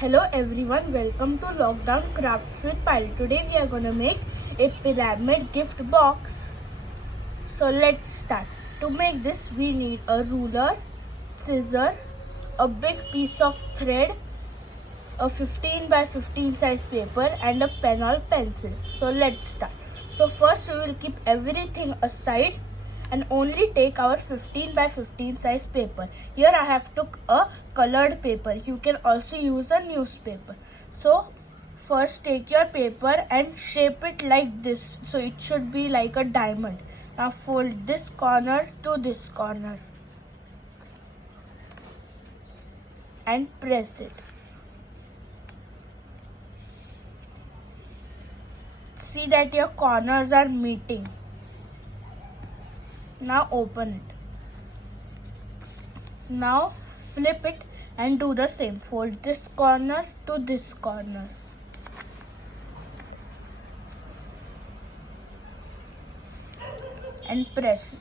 Hello everyone, welcome to Lockdown Crafts with Pile. Today we are gonna make a pyramid gift box. So let's start. To make this we need a ruler, scissor, a big piece of thread, a 15 by 15 size paper and a pen or pencil. So let's start. So first we will keep everything aside and only take our 15 by 15 size paper. Here I have took a colored paper. You can also use a newspaper. So first take your paper and shape it like this. So it should be like a diamond. Now fold this corner to this corner and press it. See that your corners are meeting. Now open it. Now flip it and do the same. Fold this corner to this corner. And press it.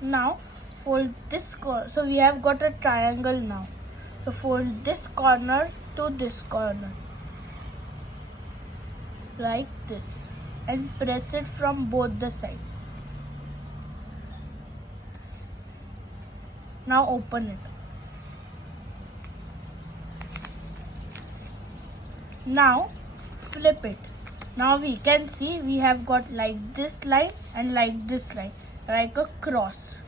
Now fold this corner. So we have got a triangle now. So fold this corner to this corner. Like this. And press it from both the sides. Now open it. Now flip it. Now we can see we have got like this line and like this line, like a cross.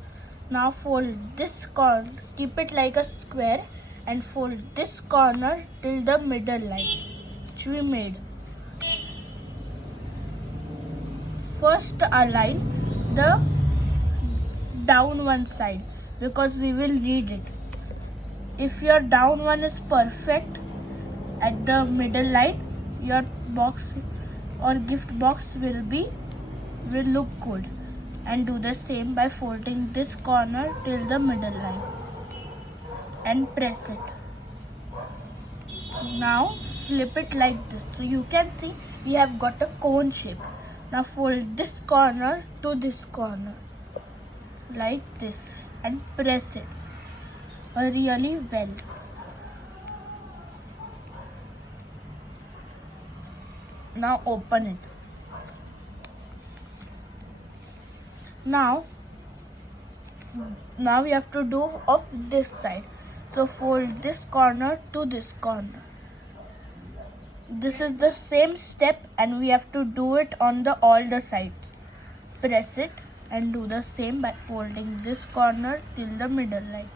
Now fold this corner, keep it like a square and fold this corner till the middle line which we made. First align the down one side because we will need it. If your down one is perfect at the middle line, your box or gift box will look good. And do the same by folding this corner till the middle line and press it. Now flip it like this. So you can see we have got a cone shape. Now fold this corner to this corner like this and press it really well. Now open it. Now we have to do of this side. So fold this corner to this corner. This is the same step and we have to do it on all the sides. Press it and do the same by folding this corner till the middle line.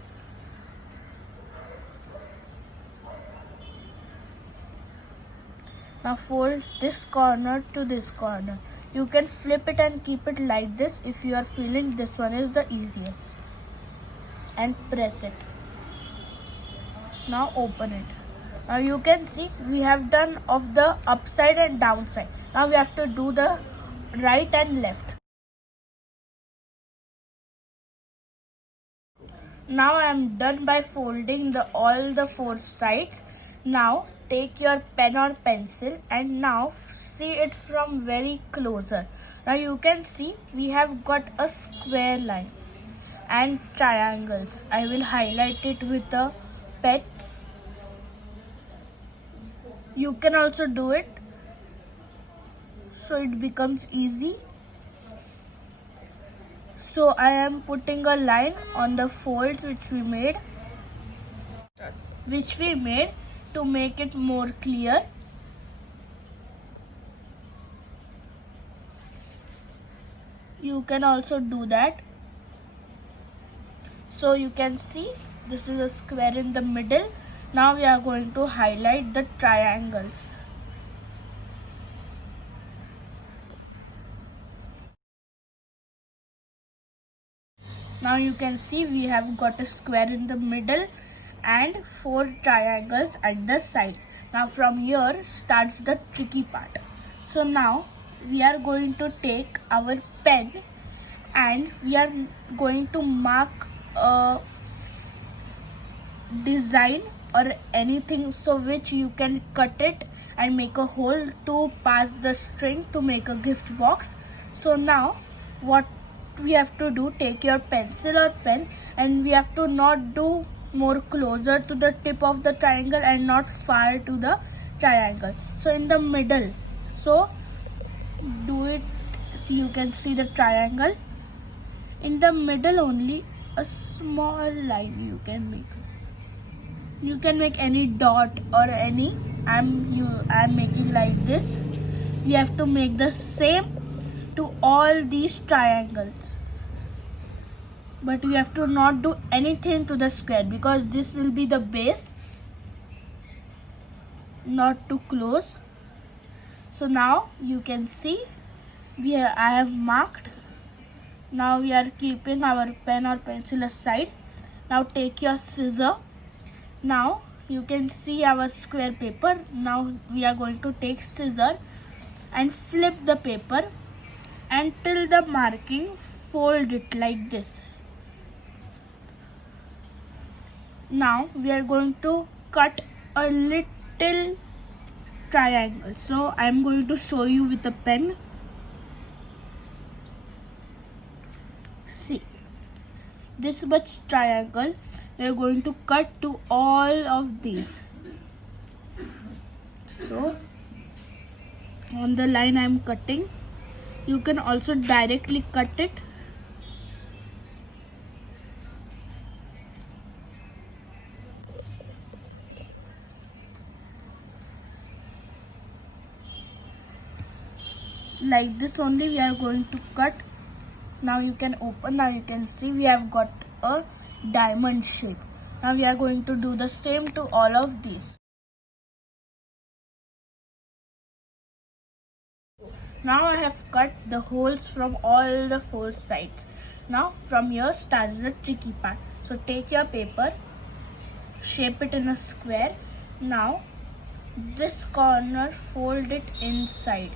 Now fold this corner to this corner. You can flip it and keep it like this if you are feeling this one is the easiest. And press it. Now open it. Now you can see we have done of the upside and downside. Now we have to do the right and left. Now I am done by folding all the four sides. Now take your pen or pencil and now see it from very closer. Now you can see we have got a square line and triangles. I will highlight it with a pen. You can also do it so it becomes easy. So I am putting a line on the folds which we made to make it more clear. You can also do that. So you can see this is a square in the middle. Now we are going to highlight the triangles. Now you can see we have got a square in the middle and four triangles at the side. Now from here starts the tricky part. So now we are going to take our pen and we are going to mark a design or anything so which you can cut it and make a hole to pass the string to make a gift box. So now what we have to do, take your pencil or pen and we have to not do more closer to the tip of the triangle and not far to the triangle. So in the middle, so do it so you can see the triangle. In the middle only a small line you can make. You can make any dot or any. I'm making like this. You have to make the same to all these triangles. But you have to not do anything to the square because this will be the base, not too close. So now you can see I have marked. Now we are keeping our pen or pencil aside. Now take your scissor. Now you can see our square paper. Now we are going to take scissor and flip the paper until the marking, fold it like this. Now we are going to cut a little triangle. So I am going to show you with a pen. See, this much triangle we are going to cut to all of these. So on the line I am cutting. You can also directly cut it. Like this only we are going to cut. Now you can open. Now you can see we have got a diamond shape. Now we are going to do the same to all of these. Now I have cut the holes from all the four sides. Now from here starts the tricky part. So take your paper, shape it in a square. Now this corner, fold it inside,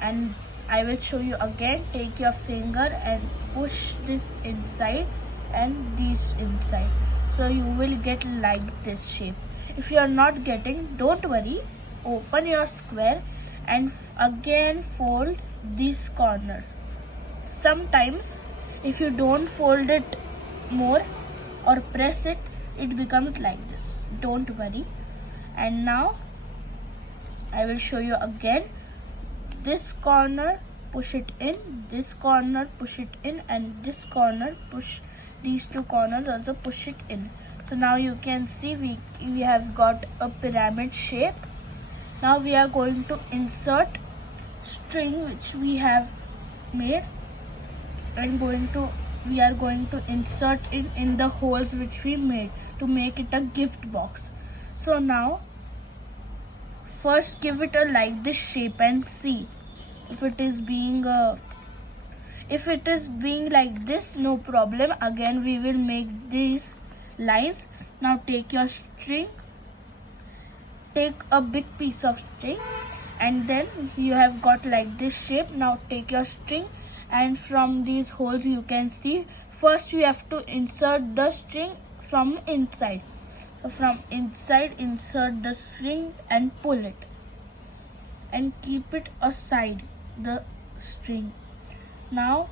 and I will show you again. Take your finger and push this inside and this inside. So you will get like this shape. If you are not getting, don't worry. Open your square and again fold these corners. Sometimes if you don't fold it more or press it, it becomes like this. Don't worry. And now I will show you again. This corner, push it in, this corner, push it in, and this corner, push these two corners, also push it in. So now you can see we have got a pyramid shape. Now we are going to insert string which we have made, and we are going to insert it in the holes which we made to make it a gift box. So now first give it a like this shape and see if it is being like this, no problem. Again we will make these lines. Now take your string, take a big piece of string, and then you have got like this shape. Now take your string, and from these holes you can see first you have to insert the string from inside. So from inside insert the string and pull it and keep it aside the string. Now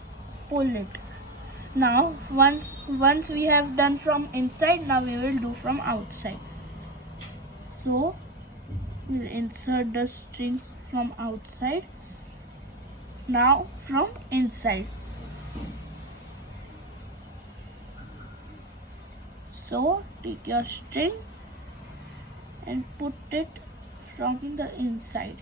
pull it. Now once we have done from inside, now we will do from outside. So we'll insert the strings from outside. Now from inside. So take your string and put it from the inside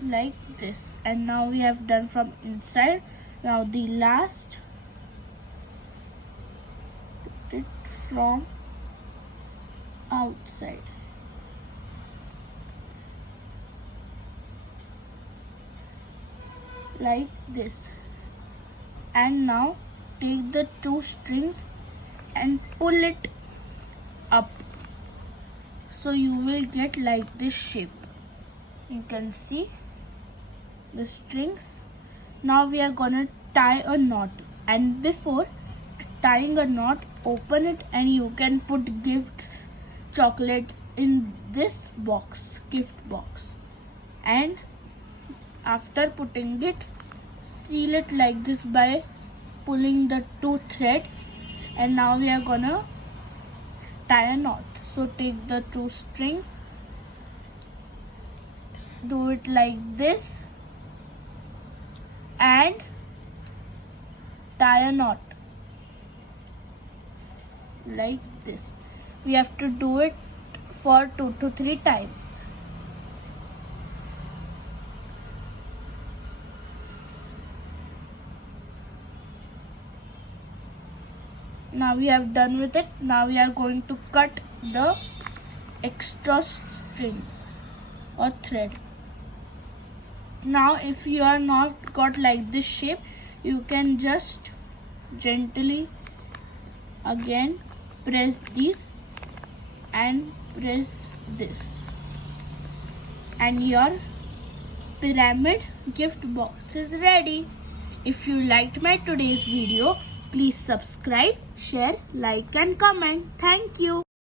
like this. And now we have done from inside. Now the last, put it from outside. Like this. And now take the two strings and pull it up. So you will get like this shape. You can see the strings. Now we are gonna tie a knot, and before tying a knot, open it and you can put gifts, chocolates in this box, gift box, and after putting it, seal it like this by pulling the two threads and now we are gonna tie a knot. So take the two strings, do it like this and tie a knot like this. We have to do it for 2 to 3 times. Now we have done with it. Now we are going to cut the extra string or thread. Now if you are not got like this shape, you can just gently again press these and press this, and your pyramid gift box is ready. If you liked my today's video, please subscribe, share, like and comment. Thank you.